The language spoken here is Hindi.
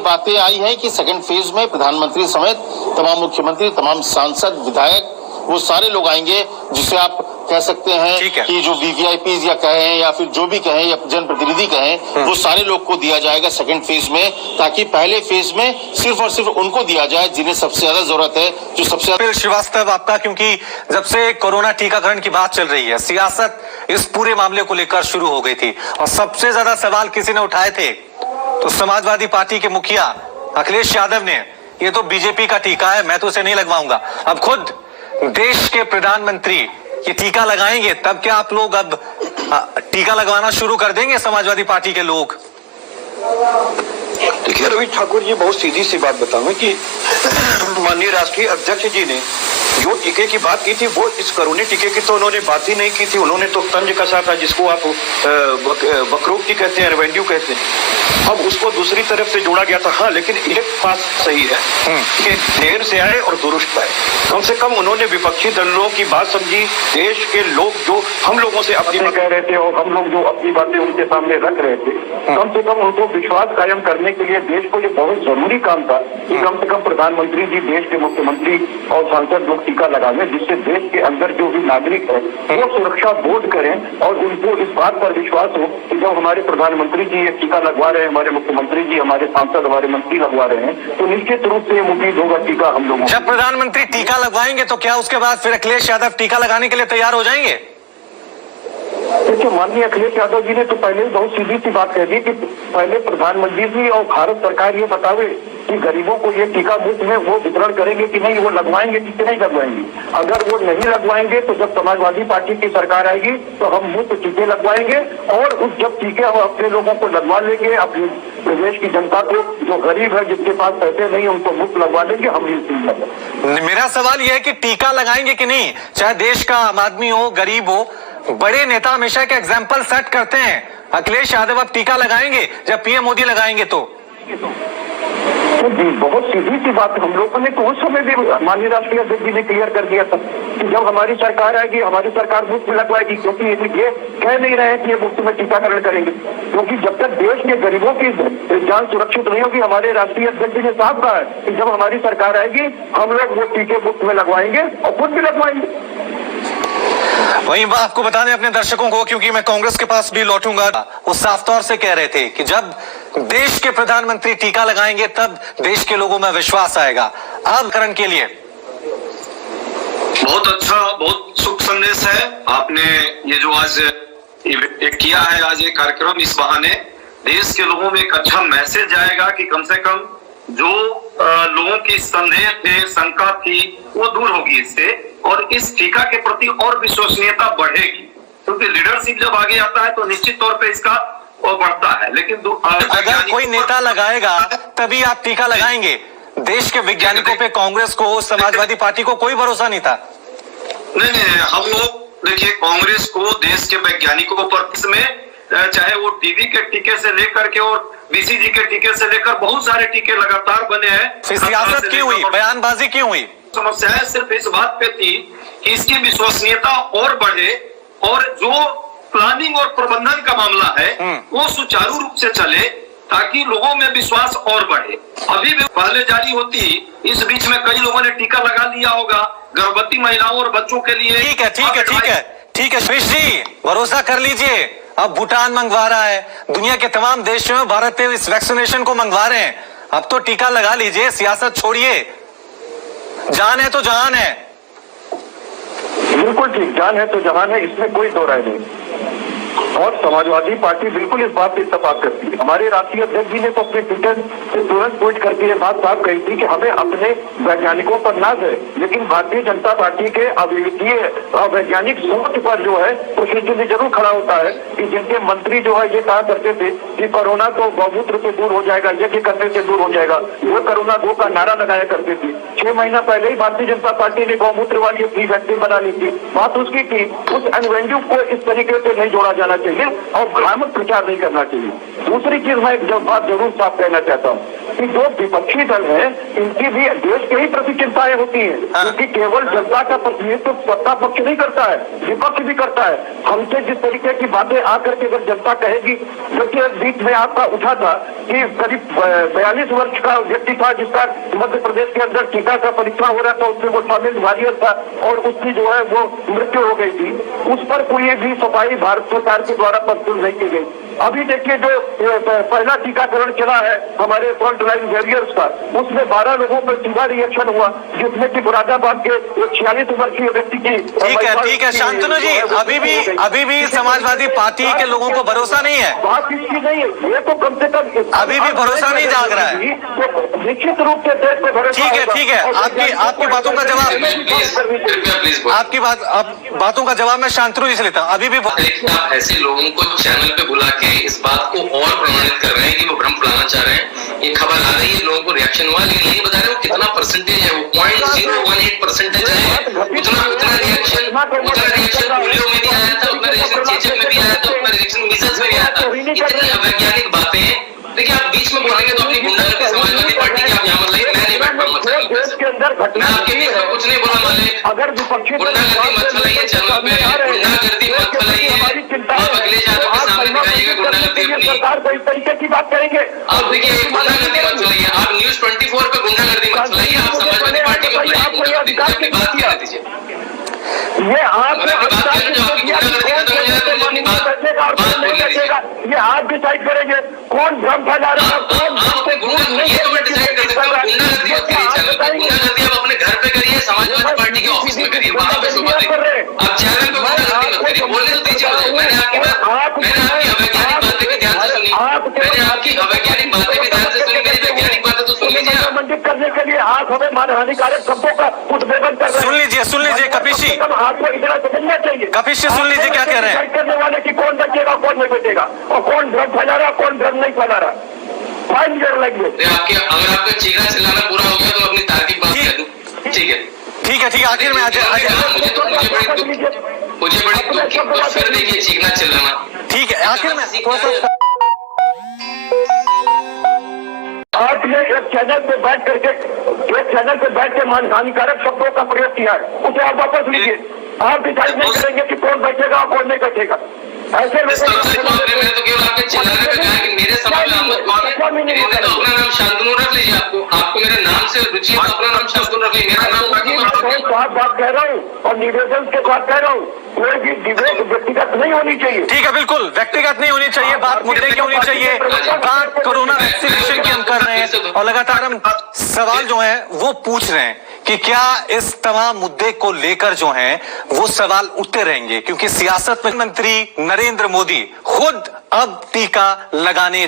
बातें आई हैं कि सेकंड फेज में प्रधानमंत्री समेत तमाम मुख्यमंत्री, तमाम सांसद, विधायक, वो सारे लोग आएंगे, जिसे आप कह सकते हैं कि जो वीवीआईपी या कहें या फिर जो भी कहें या जनप्रतिनिधि कहें, वो सारे लोग को दिया जाएगा सेकंड फेज में, ताकि पहले फेज में सिर्फ और सिर्फ उनको दिया जाए जिन्हें सबसे ज्यादा जरूरत है, जो सबसे ज्यादा। श्रीवास्तव, आपका, क्योंकि जब से कोरोना टीकाकरण की बात चल रही है, सियासत इस पूरे मामले को लेकर शुरू हो गई थी और सबसे ज्यादा सवाल किसी ने उठाए थे तो समाजवादी पार्टी के मुखिया अखिलेश यादव ने, ये तो बीजेपी का टीका है, मैं तो इसे नहीं लगवाऊंगा। अब खुद देश के प्रधानमंत्री ये टीका लगाएंगे, तब क्या आप लोग अब टीका लगवाना शुरू कर देंगे, समाजवादी पार्टी के लोग? देखिए रवि ठाकुर जी, बहुत सीधी सी बात बताऊंगा कि माननीय राष्ट्रीय अध्यक्ष जी ने जो टीके की बात की थी, वो इस कोरोना टीके की तो उन्होंने बात ही नहीं की थी। उन्होंने तो तंज कसा था, जिसको आप बकरोक्ति कहते हैं, रेवेन्यू कहते हैं। अब उसको दूसरी तरफ से जोड़ा गया था। हाँ, लेकिन एक बात सही है कि देर से आए और दुरुस्त आए। कम से कम उन्होंने विपक्षी दलों की बात समझी। देश के लोग जो हम लोगों से अपनी कह रहे थे और हम लोग जो अपनी बातें उनके सामने रख रहे थे, कम से कम उनको विश्वास कायम करने के लिए देश को ये बहुत जरूरी काम था कि कम से कम प्रधानमंत्री जी, देश के मुख्यमंत्री और सांसद लोग टीका लगावे, जिससे देश के अंदर जो भी नागरिक है वो सुरक्षा बोध करें और उनको इस बात पर विश्वास हो कि जब हमारे प्रधानमंत्री जी ये टीका लगवा रहे हैं, हमारे मुख्यमंत्री जी, हमारे सांसद, हमारे मंत्री लगवा रहे हैं, तो निश्चित रूप से ये मुफीद होगा टीका हम लोगों को। जब प्रधानमंत्री टीका लगवाएंगे तो क्या उसके बाद फिर अखिलेश यादव टीका लगाने के लिए तैयार हो जाएंगे? देखिए, माननीय अखिलेश यादव जी ने तो पहले बहुत सीधी सी बात कह दी कि पहले प्रधानमंत्री जी और भारत सरकार ये बतावे कि गरीबों को ये टीका मुफ्त में वो वितरण करेंगे कि नहीं, वो लगवाएंगे कि नहीं लगवाएंगे। अगर वो नहीं लगवाएंगे तो जब समाजवादी पार्टी की सरकार आएगी तो हम मुफ्त टीके लगवाएंगे और उस जब टीके हम अपने लोगों को लगवा लेंगे, अपने प्रदेश की जनता को, जो गरीब है, जिसके पास पैसे नहीं, उनको मुफ्त लगवा लेंगे हम। मेरा सवाल यह है कि टीका लगाएंगे कि नहीं, चाहे देश का आम आदमी हो, गरीब हो। बड़े नेता हमेशा के एग्जाम्पल सेट करते हैं। अखिलेश यादव अब टीका लगाएंगे जब पीएम मोदी लगाएंगे तो? जी, बहुत सीधी सी बात हम लोगों ने तो उस समय भी माननीय राष्ट्रीय अध्यक्ष जी ने क्लियर कर दिया था कि जब हमारी सरकार आएगी, हमारी सरकार मुफ्त में लगवाएगी, क्योंकि ये कह नहीं रहे कि ये मुफ्त में टीकाकरण करेंगे, क्योंकि जब तक देश के गरीबों की जान सुरक्षित नहीं होगी, हमारे राष्ट्रीय अध्यक्ष जी ने साफ कहा है कि जब हमारी सरकार आएगी हम लोग वो टीके मुफ्त में लगवाएंगे और खुद भी लगवाएंगे। वहीं आपको बता दें अपने दर्शकों को, क्योंकि मैं कांग्रेस के पास भी लौटूंगा, वो साफ तौर से कह रहे थे कि जब देश के प्रधानमंत्री टीका लगाएंगे तब देश के लोगों में विश्वास आएगा। अब करण के लिए बहुत अच्छा, बहुत शुभ संदेश है आपने ये जो आज एक किया है, आज ये कार्यक्रम, इस बहाने देश के लोगों में एक अच्छा मैसेज जाएगा कि कम से कम जो लोगों की संदेह थे, शंका थी, वो दूर होगी इससे, और इस टीका के प्रति और विश्वसनीयता बढ़ेगी, क्योंकि लीडरशिप जब आगे आता है तो निश्चित तौर पे इसका और बढ़ता है। लेकिन अगर कोई नेता लगाएगा तभी आप टीका लगाएंगे। देश के वैज्ञानिकों पे कांग्रेस को, समाजवादी पार्टी को कोई भरोसा नहीं था। नहीं, हम लोग देखिए, कांग्रेस को देश के वैज्ञानिकों पर इसमें चाहे वो टीबी के टीके से लेकर के और बीसीजी के टीके से लेकर बहुत सारे टीके लगातार बने हैं। फिर सियासत क्यों हुई, बयानबाजी क्यों हुई? समस्या सिर्फ इस बात पे थी कि इसकी विश्वसनीयता और बढ़े और जो प्लानिंग और प्रबंधन का मामला है वो सुचारू रूप से चले, ताकि लोगों में विश्वास और बढ़े। अभी भी पहले जारी होती, इस बीच में कई लोगों ने टीका लगा लिया होगा गर्भवती महिलाओं और बच्चों के लिए। ठीक है श्रीश जी, भरोसा कर लीजिए। अब भूटान मंगवा रहा है, दुनिया के तमाम देशों में भारत इस वैक्सीनेशन को मंगवा रहे हैं। अब तो टीका लगा लीजिए, सियासत छोड़िए। जान है तो जहान है। बिल्कुल ठीक, जान है तो जहान है, इसमें कोई दो राय नहीं। और समाजवादी पार्टी बिल्कुल इस बात पे इत्तेफाक करती है। हमारे राष्ट्रीय अध्यक्ष जी ने तो अपने ट्विटर से तुरंत ट्वीट करके ये बात साफ कही थी कि हमें अपने वैज्ञानिकों पर नाज है, लेकिन भारतीय जनता पार्टी के अद्वितीय वैज्ञानिक सोच पर जो है वो शिष्य जरूर खड़ा होता है कि जिनके मंत्री जो है ये कहा करते थे कि कोरोना तो गौमूत्र से दूर हो जाएगा, यज्ञ करने से दूर हो जाएगा, वो कोरोना गो का नारा लगाया करते थे। 6 महीना पहले ही भारतीय जनता पार्टी ने गौमूत्र वाली फ्री वैक्सीन बना ली थी। बात उसकी थी, उस एनवेन्यू को इस तरीके से नहीं जोड़ा जाना चाहिए और भ्रामक प्रचार नहीं करना चाहिए। दूसरी चीज मैं जब बात जरूर साफ कहना चाहता हूँ कि जो विपक्षी दल है इनकी भी देश के ही प्रति चिंताएं होती हैं, क्योंकि केवल जनता का प्रतिनिधित्व सत्ता पक्ष नहीं करता है, विपक्ष भी करता है। हमसे जिस तरीके की बातें आकर के अगर जनता कहेगी, जबकि बीच में आपका उठा था कि करीब 42 वर्ष का व्यक्ति था जिसका मध्य प्रदेश के अंदर टीका का परीक्षा हो रहा था, उसमें वो शामिल वॉरियर था और उसकी जो है वो मृत्यु हो गई थी, उस पर कोई भी सफाई भारत सरकार के द्वारा प्रस्तुत नहीं की गई। अभी देखिए जो पहला टीकाकरण चला है हमारे फ्रंट लाइन वॉरियर्स का, उसमें 12 लोगों पर सीधा रिएक्शन हुआ, जिसमें कि मुरादाबाद के 46 वर्षीय व्यक्ति की। ठीक है शांतनु जी, अभी भी समाजवादी पार्टी के लोगों को भरोसा नहीं है, बात इसकी नहीं है, ये तो कम से कम अभी भी भरोसा नहीं जाग रहा है। तो निश्चित रूप से देश में भरोसा। ठीक है आपकी बातों का जवाब, आपकी बातों का जवाब मैं शांतनु जी से लेता हूँ। अभी भी आप ऐसे लोगों को चैनल पे बुला के इस बात को और प्रमाणित कर रहे हैं कि वो भ्रम फैलाना चाह रहे हैं। ये खबर आ रही है, लोगों को रिएक्शन हुआ, लेकिन नहीं बता रहे वो कितना परसेंटेज है, वो 0.018% है। उतना रिएक्शन पोलियो में भी आया था, उतना रिएक्शन चेचक में भी आया था, उतना रिएक्शन मीजल्स में भी आया था। इतनी अवैज्ञानिक बातें देखिए, आप बीच में बोलेंगे तो अपनी गुंडागर्दी समाजवादी पार्टी की आप यहाँ मत लाइए, मैं नहीं बैठ पाऊंगा चैनल पे। मैं आपके बीच में कुछ नहीं बोला माले, गुंडागर्दी मत फैलाइए चैनल पे, गुंडागर्दी मत फैलाइए। आप अगले जातों के सामने दिखाइएगा गुंडागर्दी अपनी। सरकार को इस तरीके की बात करेंगे। आप देखिए गुंडागर्दी मत फैलाइए, आप न्यूज 24 पे गुंडागर्दी मत फैलाइए, आप समाजवादी पार्टी को फैलाइए गुंडागर्दी। अपनी बात कहने दीजिए, ये आप ये आप डिसाइड करेंगे कौन भ्रम फैला रहा है, कौन ये तो मैं डिसाइड कर सकता हूँ। गुंडागर्दी मत करिए चैनल पे, गुंडागर्दी आप अपने घर पे करिए, समाजवादी पार्टी के ऑफिस में करिए, वहां पे शोभा दें। आप चैनल पे गुंडागर्दी मत करिए, बोलने तो दीजिए। मैंने आपकी अवैज्ञानिक बातें भी ध्यान से सुनी, मैंने आपकी अवैज्ञानिक बातें भी ध्यान से सुनी, मेरी वैज्ञानिक बातें तो सुन लीजिए। संबंधित करने के लिए आप हमें मानहानिकारक शब्दों का उद्वेलन कर रहे हैं। सुन लीजिए कपिश जी, आपको इतना समझना चाहिए। कपिश जी सुन लीजिए क्या कह रहे हैं। करने वाले की कौन बचेगा कौन नहीं बचेगा, और कौन भ्रम फैला रहा कौन भ्रम नहीं फैला रहा, फाइन योर लैंग्वेज। अगर आपका चीखना चिल्लाना पूरा हो गया तो अपनी तार्किक बात कह दूं। ठीक है आखिर में मुझे बड़ी दुख की, फिर देखिए चीखना चिल्लाना। ठीक है आखिर में आपने एक चैनल पे बैठ के हानिकारक शब्दों का प्रयोग किया है, उसे आप वापस लीजिए। आप डिसाइड नहीं करेंगे कि कौन बचेगा और कौन नहीं बचेगा। ऐसे में तो केवल आपके चिल्लाने पे कहा कि मेरे समाज में अहमद कौन है, मैंने तो अपना नाम शांतनु रख लीजिए। आपको मेरे नाम से रुचि है तो अपना नाम शांतनु रख लीजिए, मेरा नाम बात कह रहा हूँ और निवेदन के साथ कह रहा हूँ, कोई भी डिबेट व्यक्तिगत नहीं होनी चाहिए। ठीक है, बिल्कुल व्यक्तिगत नहीं होनी चाहिए, बात मुद्दे की होनी चाहिए। बात कोरोना वैक्सीनेशन की हम कर रहे हैं और लगातार हम सवाल जो है वो पूछ रहे हैं कि क्या इस तमाम मुद्दे को लेकर जो है वो सवाल उठते रहेंगे, क्योंकि सियासत में मंत्री नरेंद्र मोदी खुद अब टीका लगाने